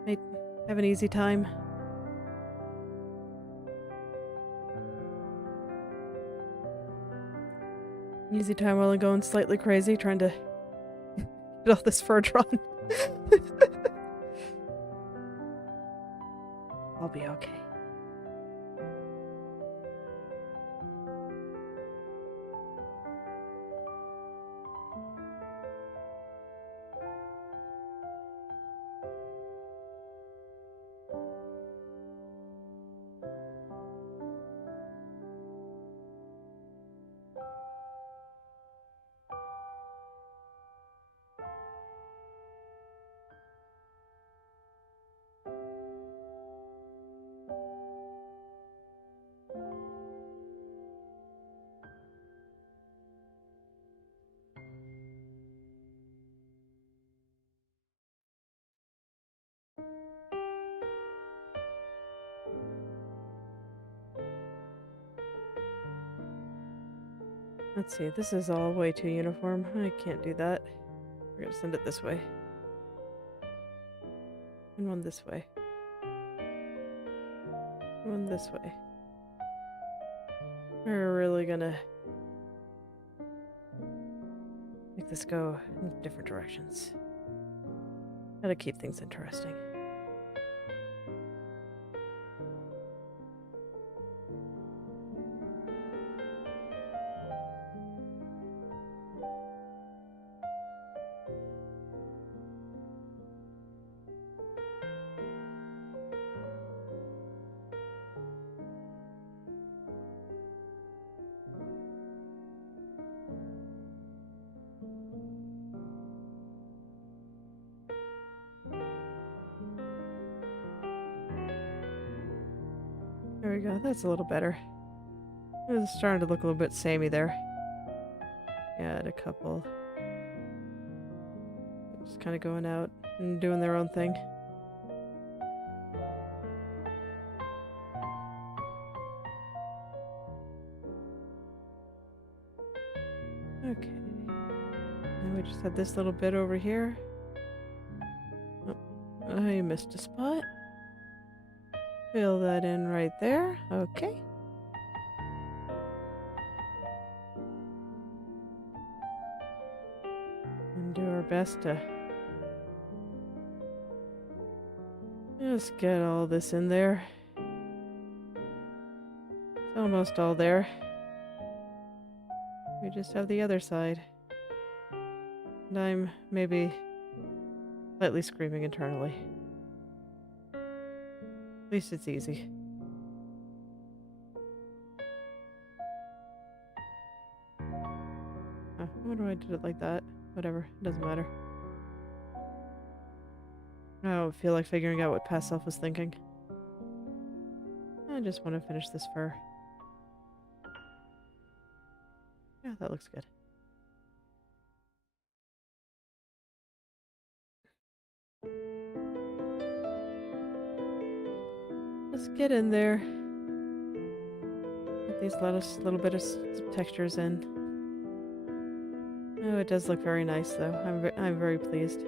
Might have an easy time. Easy time while I'm going slightly crazy, trying to get all this fur drawn. I'll be okay. Let's see, this is all way too uniform. I can't do that. We're gonna send it this way. And one this way. One this way. We're really gonna make this go in different directions. Gotta keep things interesting. There we go, that's a little better. It's starting to look a little bit samey there. Add a couple. Just kind of going out and doing their own thing. Okay. Now we just have this little bit over here. Oh, I missed a spot. Fill that in right there. Okay. And do our best to just get all this in there. It's almost all there. We just have the other side. And I'm maybe slightly screaming internally. At least it's easy. I wonder why I did it like that. Whatever, it doesn't matter. I don't feel like figuring out what past self was thinking. I just want to finish this fur. Yeah, that looks good. Let's get in there. Get these little bit of textures in. Oh, it does look very nice, though. I'm very pleased.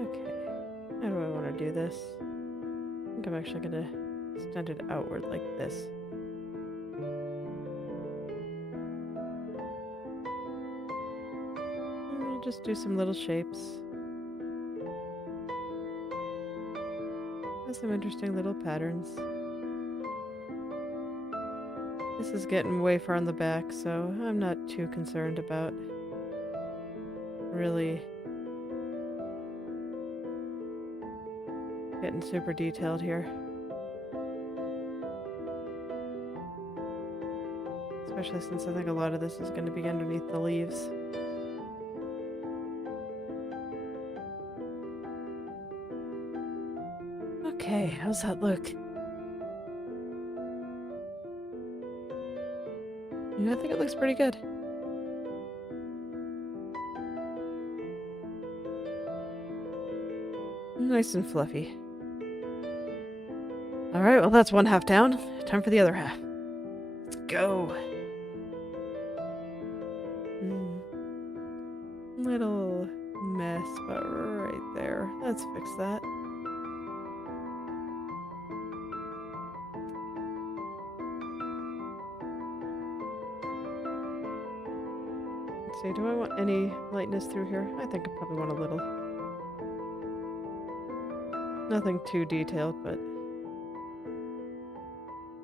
Okay, how do I want to do this? I think I'm actually gonna extend it outward like this. I'm gonna just do some little shapes. Has some interesting little patterns. This is getting way far in the back, so I'm not too concerned about really getting super detailed here. Especially since I think a lot of this is going to be underneath the leaves. Okay, how's that look? Yeah, I think it looks pretty good. Nice and fluffy. Alright, well that's one half down. Time for the other half. Let's go. Little mess, but right there. Let's fix that. Let's see, do I want any lightness through here? I think I probably want a little. Nothing too detailed, but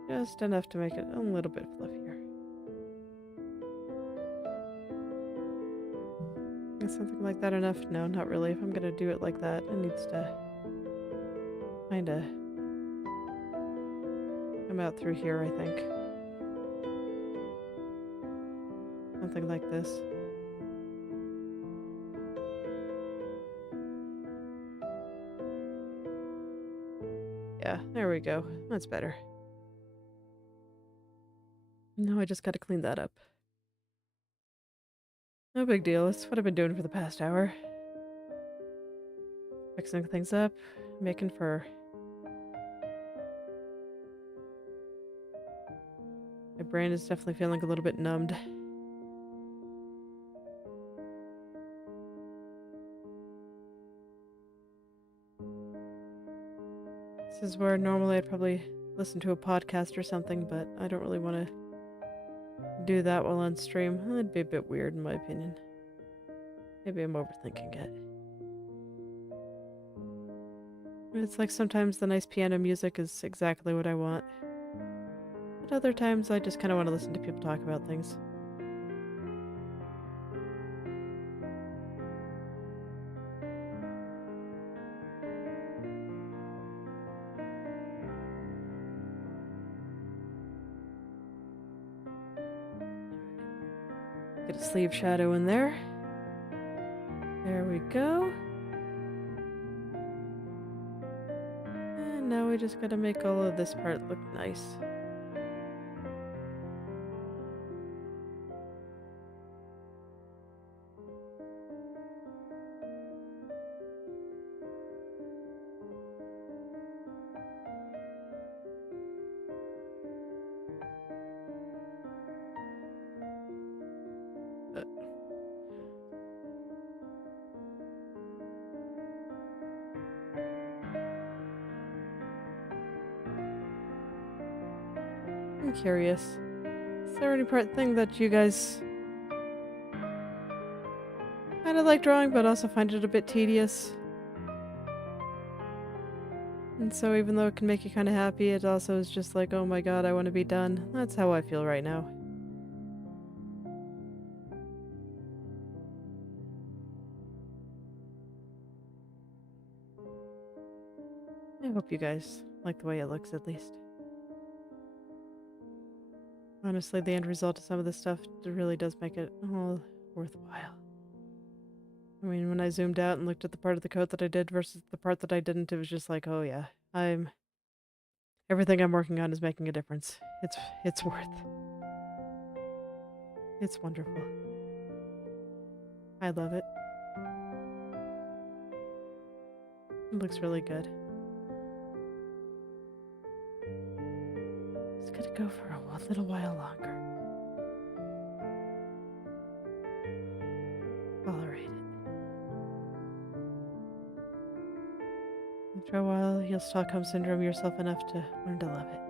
just enough to make it a little bit fluffier. Is something like that enough? No, not really. If I'm gonna do it like that, it needs to kinda come out through here, I think. Something like this. Yeah, there we go. That's better. No, I just gotta clean that up. No big deal. It's what I've been doing for the past hour. Fixing things up, making fur. My brain is definitely feeling a little bit numbed. This is where normally I'd probably listen to a podcast or something, but I don't really want to do that while on stream. It'd be a bit weird in my opinion. Maybe I'm overthinking it. It's like sometimes the nice piano music is exactly what I want. But other times I just kind of want to listen to people talk about things. Get a sleeve shadow in there. There we go. And now we just gotta make all of this part look nice. I'm curious. Is there any thing that you guys kind of like drawing but also find it a bit tedious? And so even though it can make you kind of happy, it also is just like, oh my god, I want to be done. That's how I feel right now. I hope you guys like the way it looks at least. Honestly, the end result of some of this stuff really does make it all worthwhile. I mean, when I zoomed out and looked at the part of the coat that I did versus the part that I didn't, it was just like, oh yeah, everything I'm working on is making a difference. It's worth. It's wonderful. I love it. It looks really good. It's gonna go for a little while longer. Tolerate it. After a while, you'll Stockholm Syndrome yourself enough to learn to love it.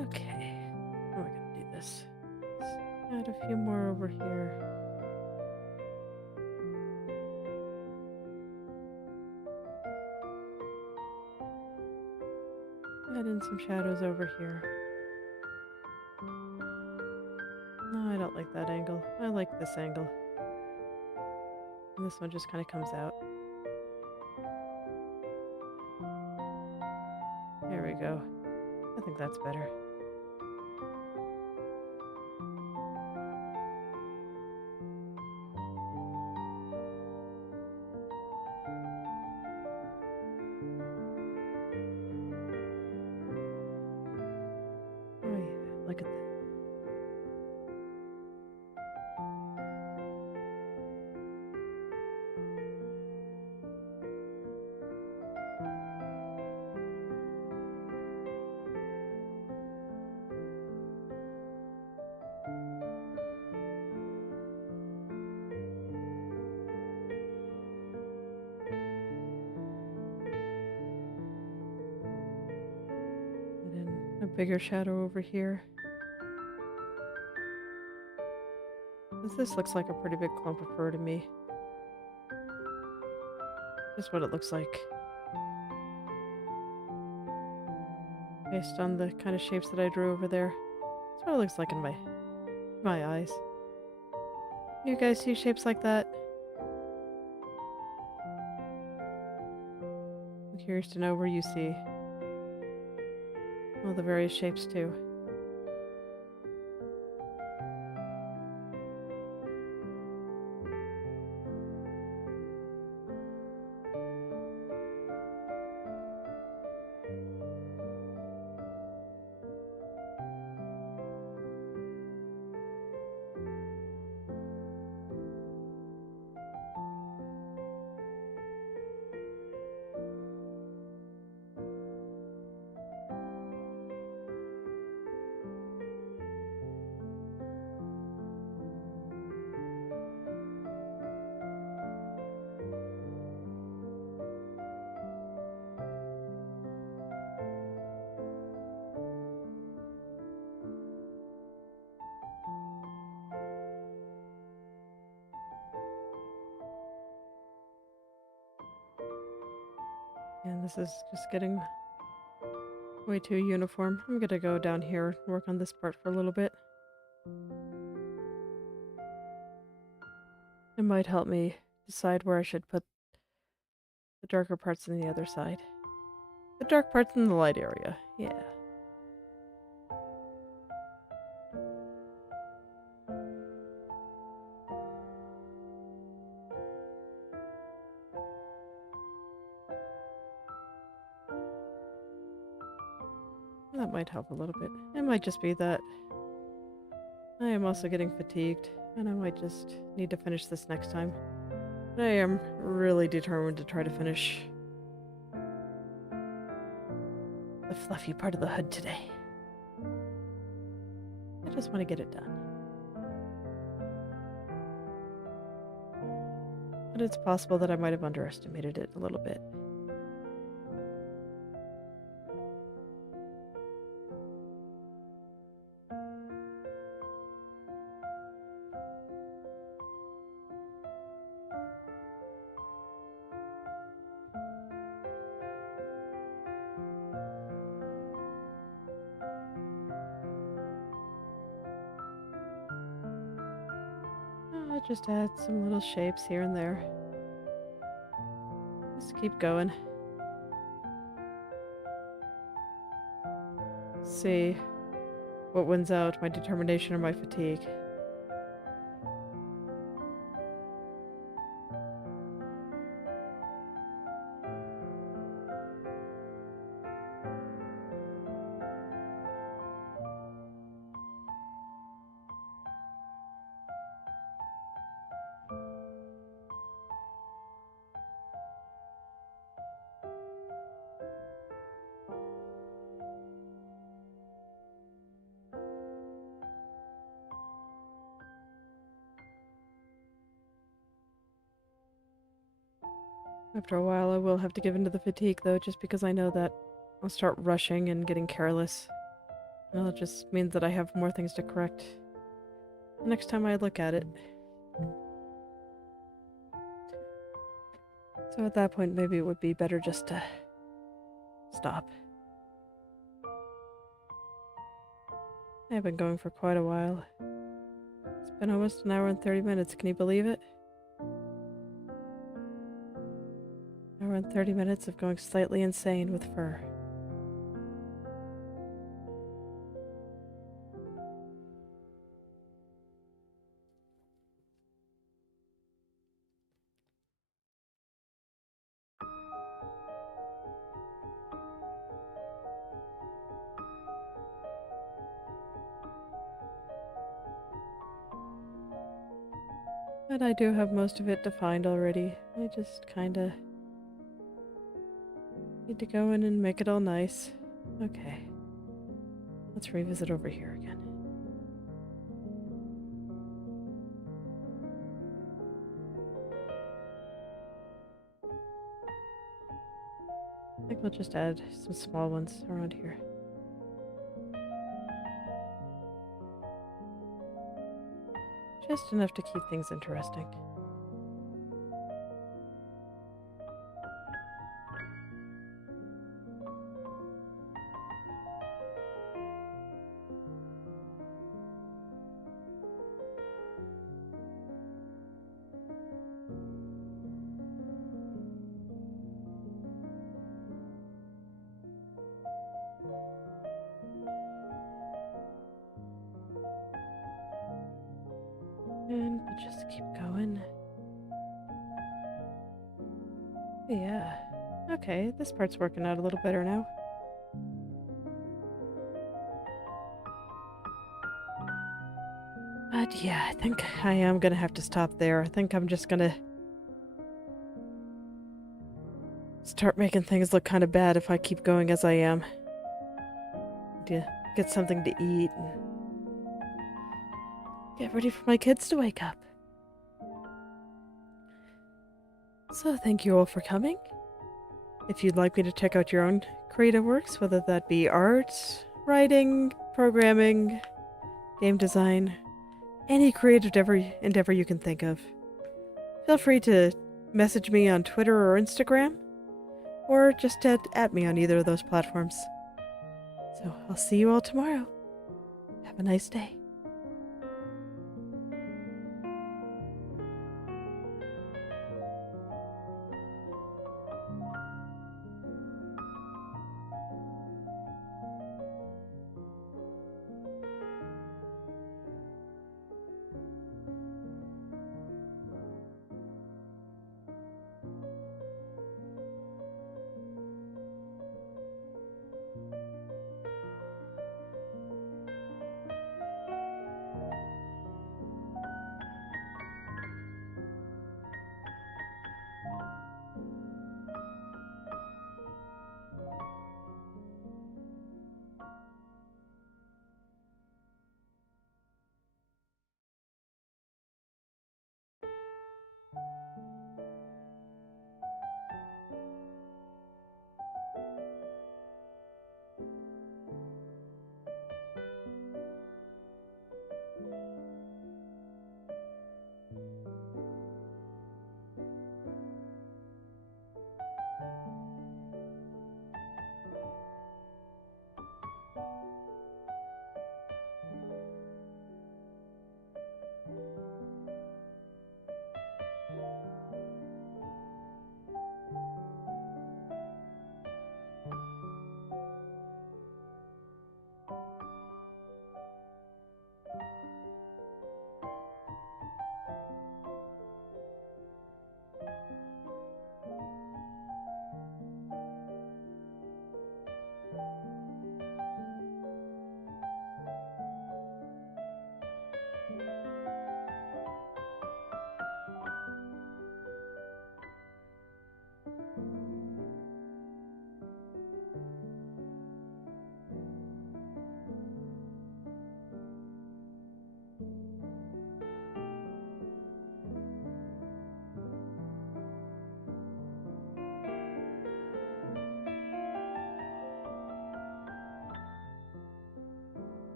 Okay, how am I gonna do this? Let's add a few more over here. Add in some shadows over here. No, I don't like that angle. I like this angle. And this one just kind of comes out. There we go. I think that's better. Oh yeah, look at that. And then a bigger shadow over here. This looks like a pretty big clump of fur to me. Just what it looks like. Based on the kind of shapes that I drew over there. That's what it looks like in my eyes. You guys see shapes like that? I'm curious to know where you see all the various shapes too. And this is just getting way too uniform. I'm gonna go down here and work on this part for a little bit. It might help me decide where I should put the darker parts on the other side. The dark parts in the light area, yeah. That might help a little bit. It might just be that I am also getting fatigued, and I might just need to finish this next time. But I am really determined to try to finish the fluffy part of the hood today. I just want to get it done. But it's possible that I might have underestimated it a little bit. I'll just add some little shapes here and there. Just keep going. See what wins out, my determination or my fatigue. After a while, I will have to give in to the fatigue, though, just because I know that I'll start rushing and getting careless. Well, it just means that I have more things to correct the next time I look at it. So at that point, maybe it would be better just to stop. I've been going for quite a while. It's been almost an hour and 30 minutes, can you believe it? An hour and 30 minutes of going slightly insane with fur. But I do have most of it defined already. I just kinda need to go in and make it all nice. Okay. Let's revisit over here again. I think we'll just add some small ones around here. Just enough to keep things interesting. And we'll just keep going. Yeah. Okay, this part's working out a little better now. But yeah, I think I am gonna have to stop there. I think I'm just gonna start making things look kind of bad if I keep going as I am. To get something to eat and get ready for my kids to wake up. So thank you all for coming. If you'd like me to check out your own creative works, whether that be art, writing, programming, game design, any creative endeavor you can think of, feel free to message me on Twitter or Instagram, or just at me on either of those platforms. So I'll see you all tomorrow. Have a nice day.